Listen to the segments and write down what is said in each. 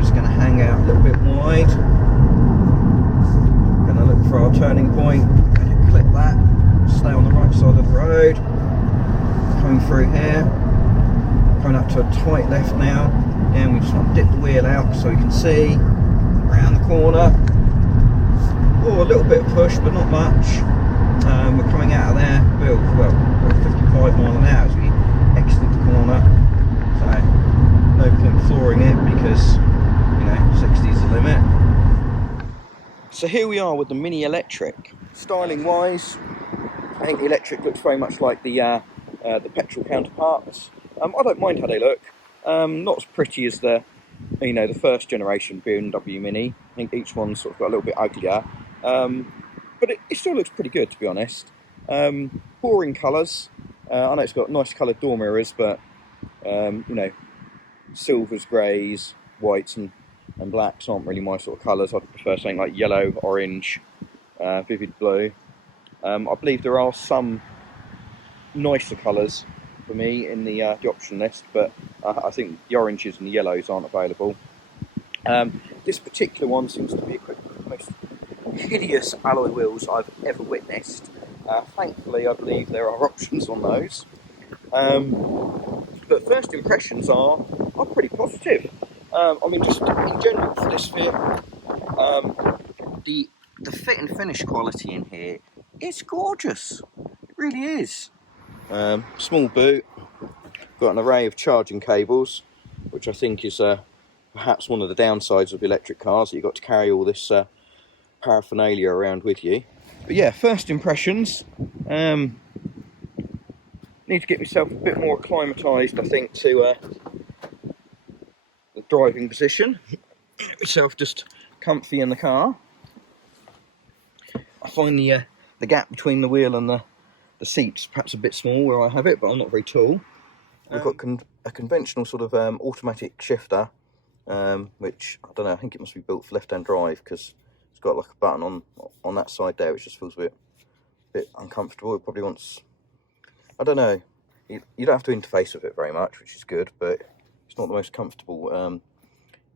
we're just going to hang out a little bit wide. Going to look for our turning point. Going to clip that. Stay on the right side of the road. Coming through here. Coming up to a tight left now. Again, we just want to dip the wheel out so we can see. Around the corner. Oh, a little bit of push, but not much. We're coming out of there. Well, 55 mile an hour as we exit the corner. So, no point flooring it because, you know, 60 is the limit. So here we are with the Mini Electric. Styling wise, I think the electric looks very much like the petrol counterparts. I don't mind how they look. Not as pretty as the first generation BMW Mini. I think each one's sort of got a little bit uglier. But it still looks pretty good, to be honest. Boring colours. I know it's got nice coloured door mirrors, but silvers, greys, whites and blacks aren't really my sort of colours. I'd prefer something like yellow, orange, vivid blue. I believe there are some nicer colours for me in the option list, but I think the oranges and the yellows aren't available. This particular one seems to be equipped with the most hideous alloy wheels I've ever witnessed. Thankfully, I believe there are options on those. But first impressions are pretty positive. I mean, just in general for this fit, the fit and finish quality in here is gorgeous. It really is. Small boot, got an array of charging cables, which I think is perhaps one of the downsides of electric cars, that you've got to carry all this paraphernalia around with you. But yeah, first impressions, need to get myself a bit more acclimatised, I think, to the driving position. Get myself just comfy in the car. I find the gap between the wheel and the seats perhaps a bit small where I have it, but I'm not very tall. We've got a conventional sort of automatic shifter, which, I don't know, I think it must be built for left-hand drive, because it's got like a button on that side there, which just feels a bit uncomfortable. It probably wants, I don't know, you don't have to interface with it very much, which is good, but it's not the most comfortable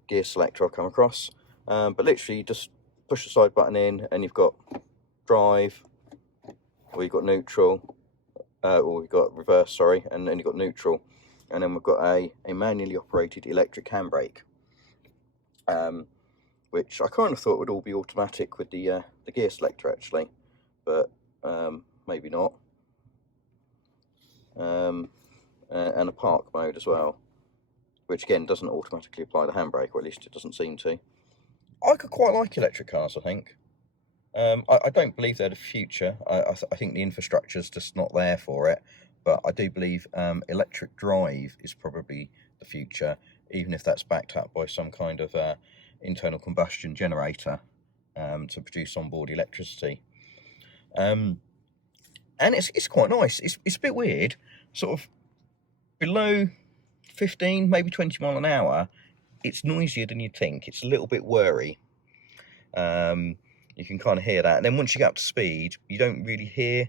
gear selector I've come across. But literally, you just push the side button in, and you've got drive, or you've got neutral, or you've got reverse, sorry, and then you've got neutral. And then we've got a manually operated electric handbrake, which I kind of thought would all be automatic with the gear selector, actually, but maybe not. And a park mode as well, which again doesn't automatically apply the handbrake, or at least it doesn't seem to. I could quite like electric cars, I think. I don't believe they're the future. I think the infrastructure's just not there for it, but I do believe electric drive is probably the future, even if that's backed up by some kind of internal combustion generator to produce onboard electricity. And it's quite nice. It's a bit weird, sort of below 15, maybe 20 mile an hour, it's noisier than you'd think. It's a little bit whirry. You can kind of hear that. And then once you get up to speed, you don't really hear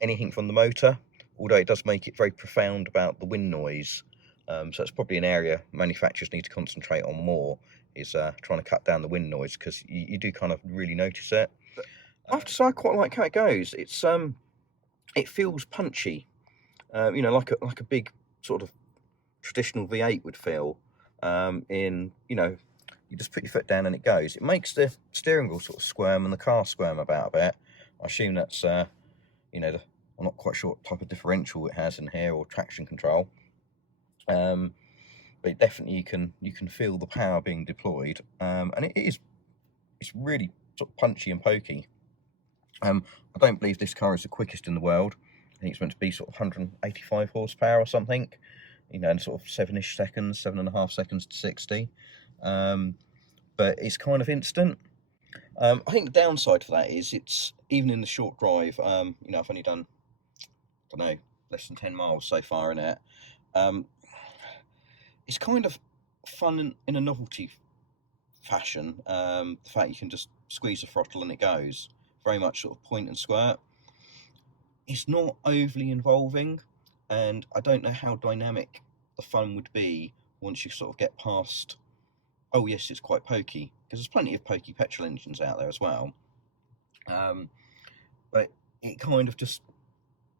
anything from the motor, although it does make it very profound about the wind noise. So it's probably an area manufacturers need to concentrate on more, is trying to cut down the wind noise, because you do kind of really notice it. But I have to say, I quite like how it goes. It's it feels punchy, like a big sort of traditional V8 would feel. You just put your foot down and it goes. It makes the steering wheel sort of squirm and the car squirm about a bit. I assume that's, I'm not quite sure what type of differential it has in here, or traction control. But definitely you can feel the power being deployed, and it's really sort of punchy and pokey. I don't believe this car is the quickest in the world. I think it's meant to be sort of 185 horsepower or something, in sort of 7-ish seconds, 7.5 seconds to 60. But it's kind of instant. I think the downside for that is it's, even in the short drive, I've only done, I don't know, less than 10 miles so far in it. It's kind of fun in a novelty fashion. The fact you can just squeeze the throttle and it goes, very much sort of point and squirt. It's not overly involving, and I don't know how dynamic the fun would be once you sort of get past, oh yes, it's quite pokey, because there's plenty of pokey petrol engines out there as well. But it kind of just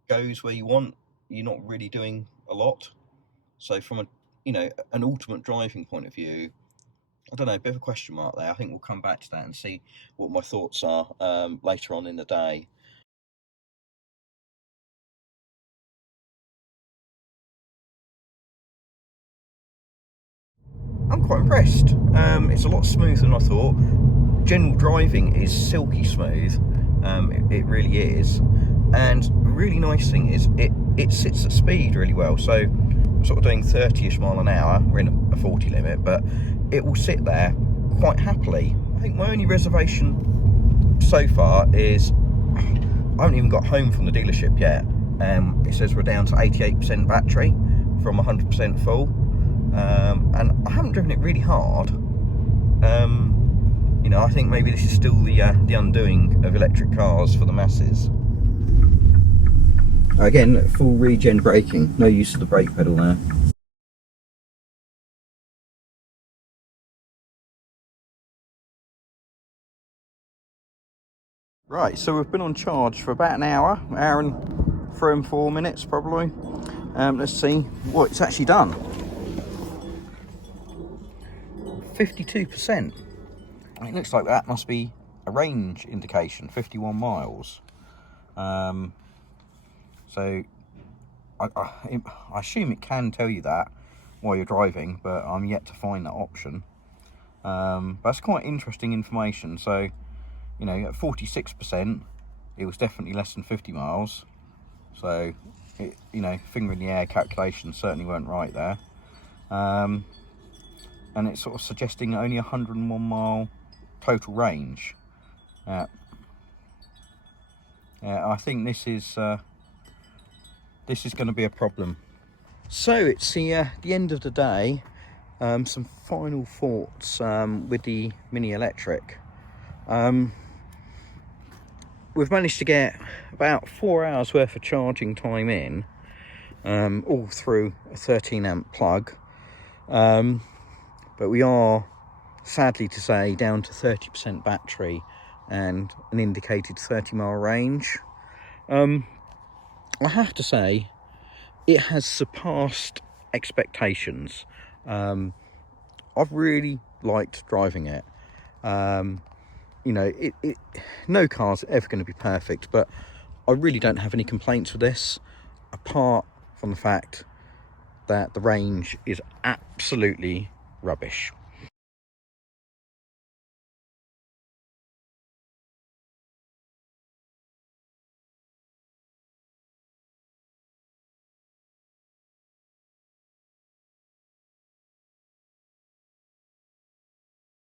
goes where you want. You're not really doing a lot. So from a, you know, an ultimate driving point of view, I don't know, a bit of a question mark there. I think we'll come back to that and see what my thoughts are later on in the day. I'm quite impressed. It's a lot smoother than I thought. General driving is silky smooth. It really is. And the really nice thing is it sits at speed really well. So I'm sort of doing 30ish mile an hour. We're in a 40 limit, but it will sit there quite happily. I think my only reservation so far is I haven't even got home from the dealership yet. It says we're down to 88% battery from 100% full. And I haven't driven it really hard. You know, I think maybe this is still the undoing of electric cars for the masses. Again, full regen braking, no use of the brake pedal there. Right, so we've been on charge for about an hour and 3 and 4 minutes probably. Let's see what it's actually done. 52%. It looks like that must be a range indication, 51 miles. So I assume it can tell you that while you're driving, but I'm yet to find that option. But that's quite interesting information. So, you know, at 46%, it was definitely less than 50 miles. So, you know, finger in the air calculations certainly weren't right there. And it's sort of suggesting only 101 mile total range. Yeah, I think this is going to be a problem. So it's the end of the day. Some final thoughts with the Mini Electric. We've managed to get about 4 hours worth of charging time in, all through a 13 amp plug. But we are, sadly to say, down to 30% battery and an indicated 30 mile range. I have to say, it has surpassed expectations. I've really liked driving it. You know, no car's ever going to be perfect, but I really don't have any complaints with this, apart from the fact that the range is absolutely rubbish.